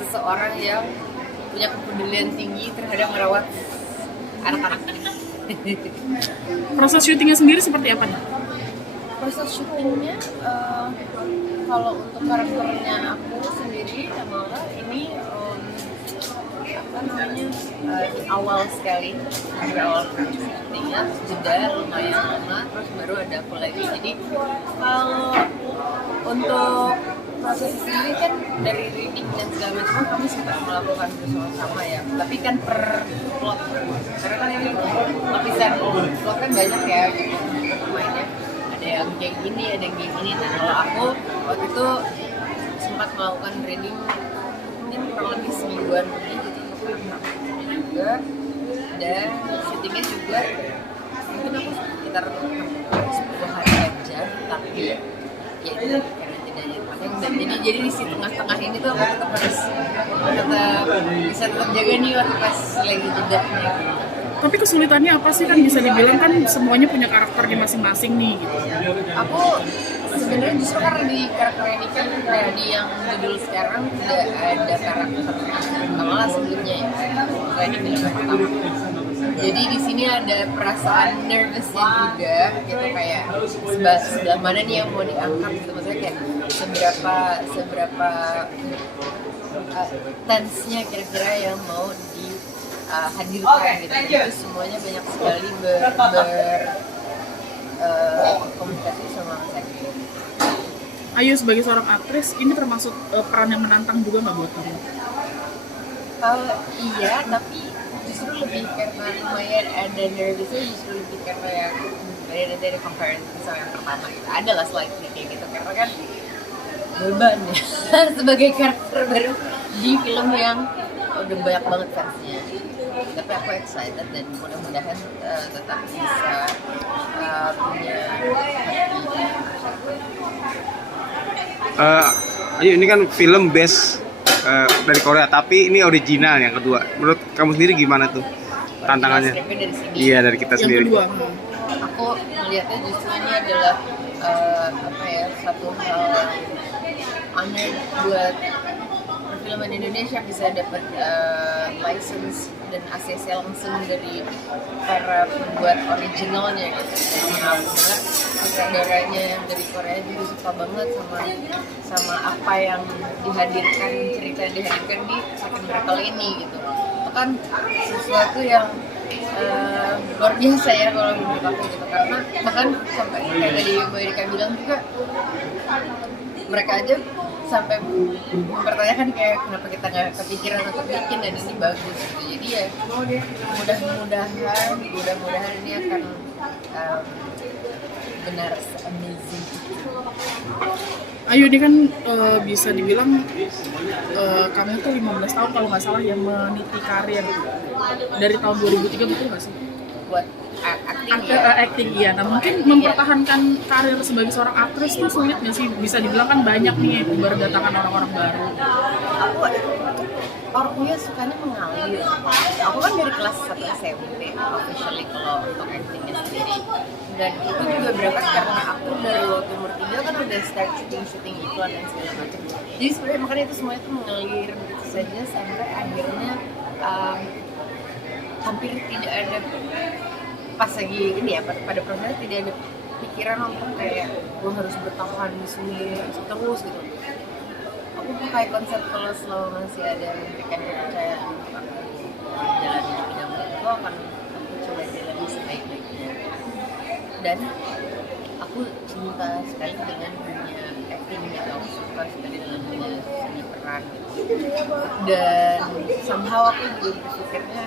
Seseorang yang punya kepedulian tinggi terhadap merawat anak-anak. Proses syutingnya sendiri seperti apa nih? Proses syutingnya kalau untuk karakternya aku sendiri Kamala ini apa namanya di awal sekali di awal syutingnya jeda lumayan lama terus baru ada aku lagi. Jadi kalau untuk proses sendiri kan dari reading dan segala macam kami suka melakukan bersama-sama ya, tapi kan per plot karena kan ini lapisan plot kan banyak ya gitu mainnya, ada yang kayak gini ada yang kayak gini. Nah kalau aku waktu itu sempat melakukan reading mungkin kurang lebih semingguan lebih gitu juga, dan syutingnya juga mungkin aku sekitar 10 hari aja, tapi ya itu karena tidak ada paling dan jadi di si tengah-tengah ini tuh aku tetap harus bisa tetap jaga nih waktu pas lagi jeda gitu. Tapi kesulitannya apa sih, kan bisa dibilang kan semuanya punya karakternya masing-masing nih gitu. Aku sebenarnya justru karena di karakter ini kan di yang judul sekarang tidak ada karakter Kamala sebelumnya ya, selain di film pertama. Jadi di sini ada perasaan nervousnya juga gitu, kayak sebelah mana nih yang mau diangkat gitu, maksudnya kayak seberapa tense-nya kira-kira yang mau dihadirkan gitu. Itu semuanya banyak sekali komunikasi sama saya. Ayu sebagai seorang aktris, ini termasuk peran yang menantang juga nggak buat kamu? Iya, tapi justru lebih karena lumayan ada nervousnya, justru lebih karena yang dari comparison sama yang pertama gitu. Ada lah slightly kayak gitu, karena kan beban ya sebagai karakter baru di film yang udah banyak banget fansnya. Tapi aku excited dan mudah-mudahan tetap bisa punya Ayo, ini kan film base dari Korea, tapi ini original yang kedua. Menurut kamu sendiri gimana tuh tantangannya? dari sini. Iya, dari kita Yang sendiri. kedua, Aku melihatnya justru ini adalah satu hal honor buat perfilman Indonesia bisa dapat license dan ACC langsung dari para pembuat originalnya gitu. Aku dengar sutradaranya yang dari Korea juga suka banget sama apa yang dihadirkan, cerita yang dihadirkan di Second Miracle ini gitu. Itu kan sesuatu yang luar biasa ya kalau menurut aku gitu, karena bahkan sampai kayak tadi Mbak Erika bilang juga mereka aja sampai mempertanyakan kayak kenapa kita nggak kepikiran untuk bikin, dan ini bagus gitu. Jadi ya mudah-mudahan ini akan benar amazing. Ayu ini kan bisa dibilang kamu tuh 15 tahun kalau nggak salah yang meniti karir dari tahun 2003, betul nggak sih? Buat acting Iya. Nah mungkin mempertahankan karir sebagai seorang aktris itu sulit nggak sih? Bisa dibilang kan banyak nih berdatangan orang-orang baru. Aku orangnya sukanya mengalir. Aku kan dari kelas 1 SMP officially kalau untuk actingnya sendiri, dan itu juga berangkat karena aku dari waktu umur 3 kan udah start syuting iklan dan segala macam. Jadi sebenarnya makanya itu semuanya tuh mengalir begitu saja sampai akhirnya hampir tidak ada pas lagi ini ya, pada prosesnya tidak ada pikiran untuk kayak gue harus bertahan di sini terus gitu. Aku pakai konsep kalau selalu masih ada yang memberikan kepercayaan untuk aku jalan di bidang itu, akan aku coba jalani sebaik-baiknya. Dan aku cinta sekali dengan dunia acting gitu, aku suka sekali dengan dunia seni peran gitu. Dan somehow aku juga berpikirnya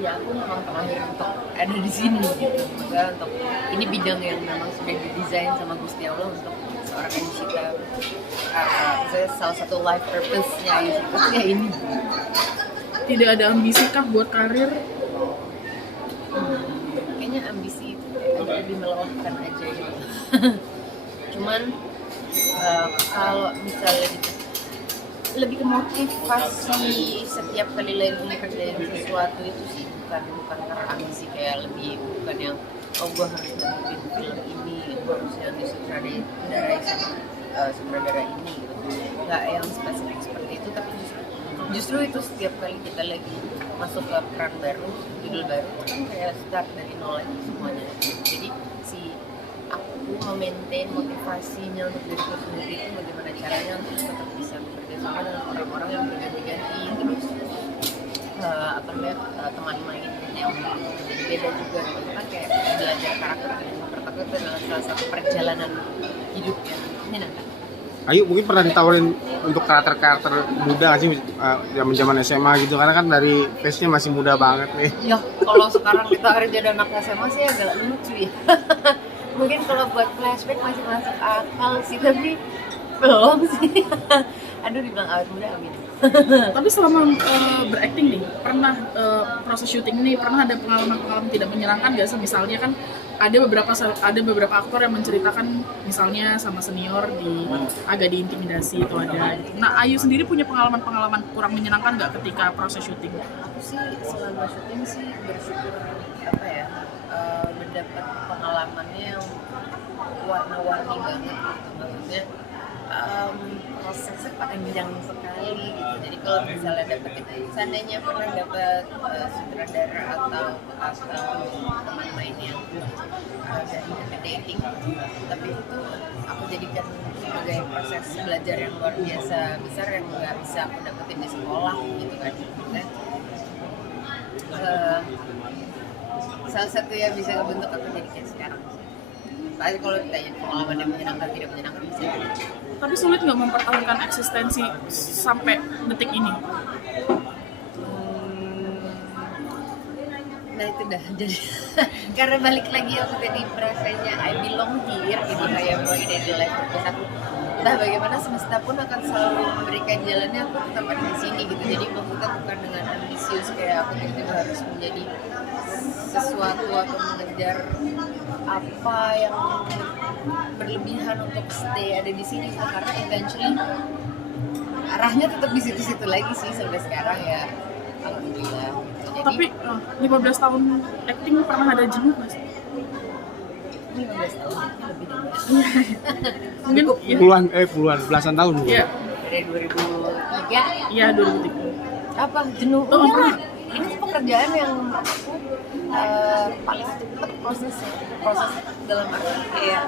ya aku memang terakhir untuk ada di sini gitu. Maksudnya untuk ini bidang yang memang sudah didesain sama Gusti Allah untuk seorang Anshita. Saya salah satu life purpose-nya ya ini. Tidak ada ambisi kah buat karir? Kayaknya ambisi agak lebih melelahkan aja gitu. Cuman kalau misalnya gitu, lebih ke motivasi setiap kali lagi ngerjain sesuatu itu sih, bukan karena ambisi kayak lebih yang gue harus bikin film ini, gue harus yang disutradarai sama sutradara ini gitu. Nggak yang spesifik seperti itu, tapi justru itu setiap kali kita lagi masuk ke peran baru, judul baru, kan kayak start dari nol lagi semuanya. Jadi si aku memaintain motivasinya untuk diriku sendiri itu bagaimana caranya untuk tetap bisa bekerja sama dengan orang-orang yang berganti-ganti, terus teman mainnya yang beda juga gitu kan, kayak belajar karakter itu adalah salah satu perjalanan hidup yang menyenangkan. Ayu mungkin pernah ditawarin untuk karakter-karakter muda nggak sih zaman SMA gitu, karena kan dari face-nya masih muda banget nih. Ya kalau sekarang kita kerja dan anak SMA sih agak lucu ya. Mungkin kalau buat flashback masih masuk akal sih, tapi belum sih. Aduh, dibilang awet muda amin. Tapi selama berakting nih, pernah proses syuting ini pernah ada pengalaman tidak menyenangkan nggak sih? Misalnya kan ada beberapa aktor yang menceritakan misalnya sama senior agak diintimidasi atau ada gitu. Nah, Ayu sendiri punya pengalaman kurang menyenangkan nggak ketika proses syuting? Aku sih selama syuting sih bersyukur mendapat pengalamannya yang warna-warni banget gitu. Maksudnya prosesnya panjang sekali gitu. Jadi kalau misalnya seandainya pernah dapat sutradara atau teman main yang dari dating, tapi itu aku jadikan sebagai proses belajar yang luar biasa besar yang nggak bisa aku dapetin di sekolah gitu kan. Salah satu yang bisa kebentuk aku jadi kayak sekarang. Tapi kalau ditanya pengalaman yang menyenangkan tidak menyenangkan bisa. Tapi sulit nggak mempertahankan eksistensi sampai detik ini? Nah itu dah jadi karena balik lagi aku tadi perasaannya I belong here, jadi kayak mau ini life purpose aku. Entah bagaimana semesta pun akan selalu memberikan jalannya, aku tetap ada di sini gitu. Jadi maksudnya bukan dengan ambisius kayak aku tiba-tiba harus menjadi sesuatu atau mengejar apa yang berlebihan untuk stay ada di sini, karena eventually arahnya tetap di situ-situ lagi sih sampai sekarang ya, alhamdulillah gitu. Jadi, tapi 15 tahun acting pernah ada jenuh nggak sih? 15 tahun lebih dari Mungkin Puluhan belasan tahun. Iya. dari 2003. Iya, 2003. Apa jenuh? Oh, Enggak lah. Ini tuh pekerjaan yang aku paling cepat proses dalam arti kayak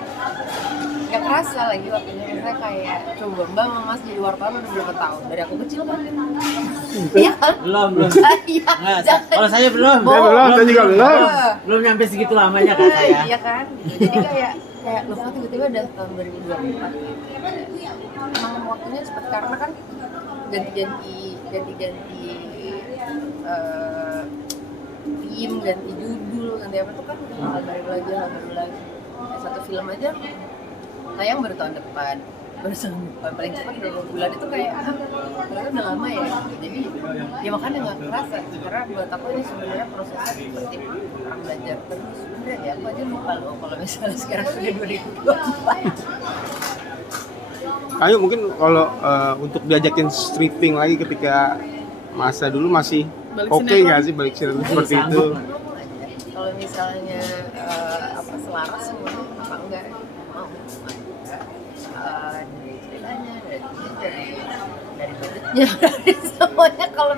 nggak kerasa lagi waktunya. Maksudnya kayak coba Mbak Mas jadi wartawan udah berapa tahun dari aku kecil kan? Iya kan? Belum. Iya. Nggak, kalau saya belum. Saya juga belum. Belum nyampe segitu lamanya kan saya. Iya kan? Jadi kayak loh kok tiba-tiba udah tahun 2024 gitu. Emang waktunya cepat karena kan ganti-ganti theme, ganti judul, ganti apa tuh kan hal baru lagi. Satu film aja tayang baru tahun depan paling cepat berapa bulan itu kayak ternyata udah lama ya. Jadi ya makanya nggak kerasa karena buat aku ini sebenarnya prosesnya seperti orang belajar terus. Bener ya, aku aja lupa loh kalau misalnya sekarang sudah 2024. Ayo mungkin kalau untuk diajakin stripping lagi ketika masa dulu masih oke nggak sih balik sinetron seperti itu? Kalau misalnya selaras semua apa enggak mau dari ceritanya, dari budgetnya, dari semuanya. Kalau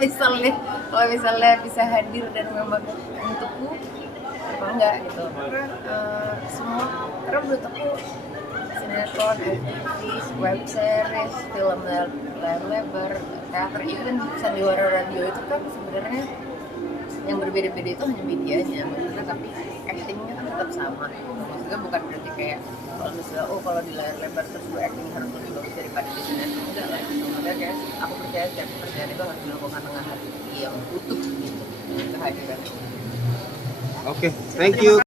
misalnya bisa hadir dan memang untukku apa enggak gitu. Karena menurut aku sinetron, FTV, web series, film layar lebar, teater, even sandiwara radio itu kan sebenarnya yang berbeda-beda itu hanya medianya, maksudnya, tapi actingnya kan tetap sama. Maksudnya bukan berarti kayak kalau misalnya kalau di layar lebar terus gue acting harus lebih bagus daripada di sinetron, enggak lah. Sebenarnya kayak aku percaya setiap pekerjaan itu harus dilakukan dengan hati yang utuh gitu, kehadiran. Oke, thank you.